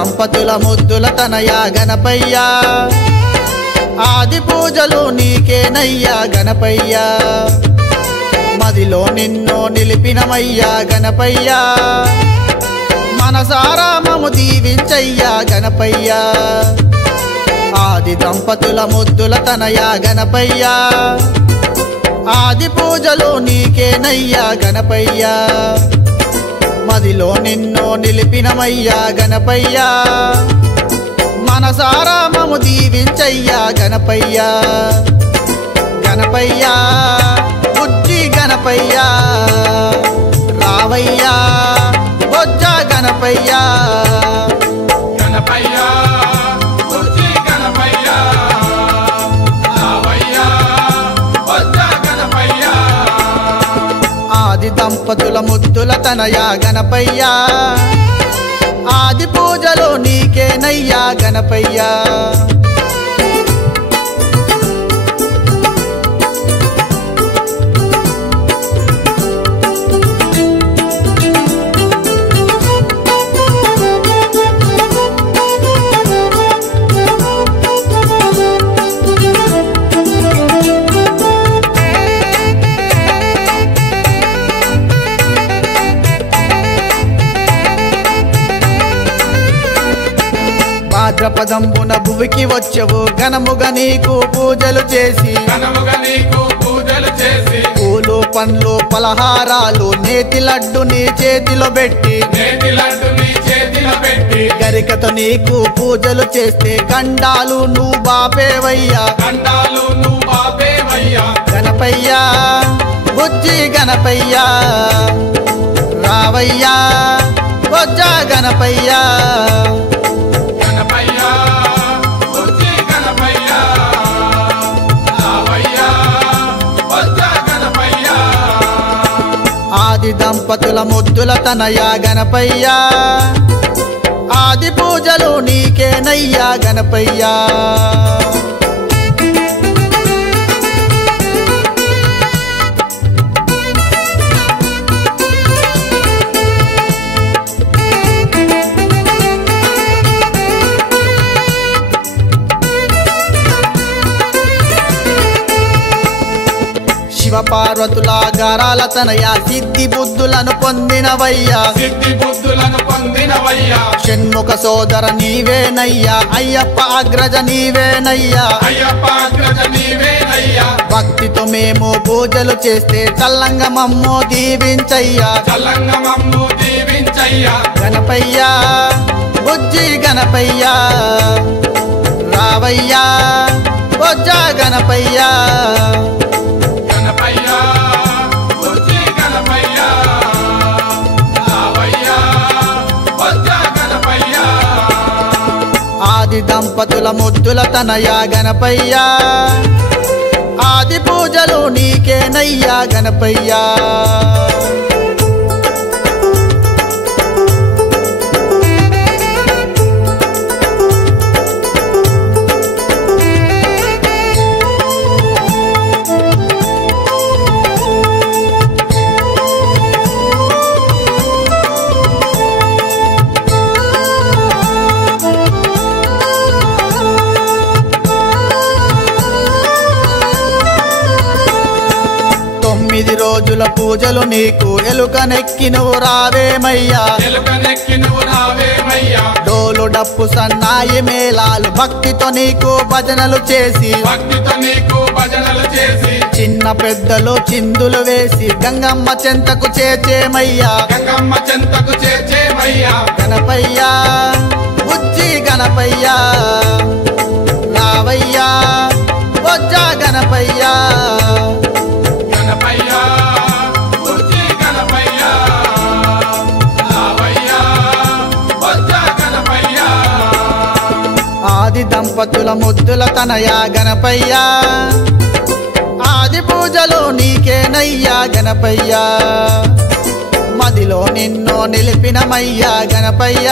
దంపతుల ముద్దుల తనయ గణపయ్య ఆది పూజలు నీకేనయ్యా గణపయ్య మదిలో నిన్ను నిలిపినమయ్యా గణపయ్య మనసారా మము దీవించయ్యా గణపయ్య ఆది దంపతుల ముద్దుల తనయ గణపయ్య ఆది పూజలు నీకేనయ్యా గణపయ్య మదిలో నిన్ను నిలిపినమయ్యా గణపయ్య మనసారా మము దీవించయ్యా గణపయ్య గణపయ్య బుజ్జి గణపయ్య రావయ్యా బొజ్జ గణపయ్య గణపయ్య బుజ్జి గణపయ్య రావయ్యా బొజ్జ గణపయ్య ఆది దంపతుల ముద్దుల తనయ గణపయ్య ఆది పూజలు నీకేనయ్యా గణపయ్య భాద్రపదంబున భువికి వచ్చవు ఘనముగా నీకు పూజలు చేసి పూలు పండ్లు పలహారాలు నేతి లడ్డు నీ చేతిలో పెట్టి గరికతో నీకు పూజలు చేస్తే గండాలు నువ్వు బాపేవయ్యా గణపయ్య బుజ్జి గణపయ్య రావయ్యా బొజ్జ గణపయ్య ఆది దంపతుల ముద్దుల తనయ గణపయ్య ఆది పూజలు నీకేనయ్యా గణపయ్య శివ పార్వతుల గారాల తనయ సిద్ధి బుద్ధులను పొందినవయ్యా షణ్ముఖ సోదర నీవేనయ్యా అయ్యప్ప అగ్రజ నీవేనయ్యా భక్తితో మేము పూజలు చేస్తే చల్లంగా మమ్ము దీవించయ్యా గణపయ్య బుజ్జి గణపయ్య రావయ్యా బొజ్జ గణపయ్య ఆది దంపతుల ముద్దుల తనయ గణపయ్య ఆది పూజలు నీకేనయ్యా గణపయ్య తొమ్మిది రోజుల పూజలు నీకు ఎలుకనెక్కి నువ్వు రావేమయ్యా డోలు డప్పు సన్నాయి మేళాలు భక్తితో నీకు భజనలు చేసి చిన్న పెద్దలు చిందులు వేసి గంగమ్మ చెంతకు చేచేమయ్యా గణపయ్య బుజ్జి గణపయ్య రావయ్యా బొజ్జ గణపయ్య ఆది దంపతుల ముద్దుల తనయ గణపయ్య ఆది పూజలు నీకేనయ్యా గణపయ్య మదిలో నిన్ను నిలిపినమయ్యా గణపయ్య